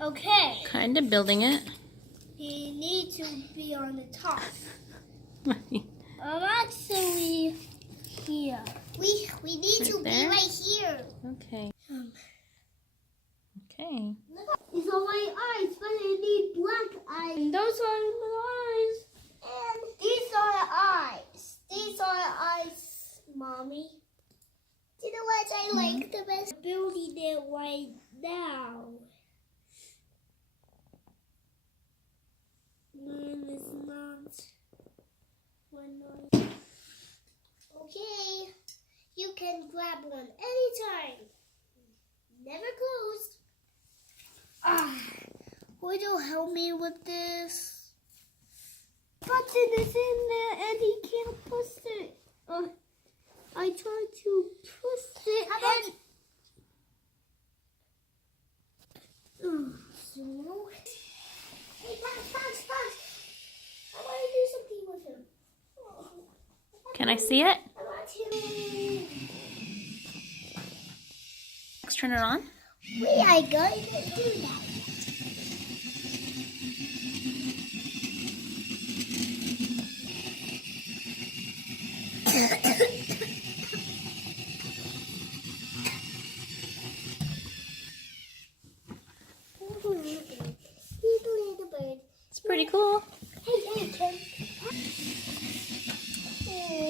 Okay. Kind of building it. He needs to be on the top. I'm actually here. We need Right to there? be right here. Okay. Okay. These are my eyes, but I need black eyes. And those are my eyes. And these are eyes. These are eyes, Mommy. You know what I like the best? Building it right now. Mine is not. Okay. You can grab one anytime. Never closed. Would you help me with this? Button is in there and he can't push it. I tried to push it and... So... Hey, Fox! I want to do something with him. Can I see it? I want to... Let's turn it on. We are going to do that. It's pretty cool. Hey, Ken.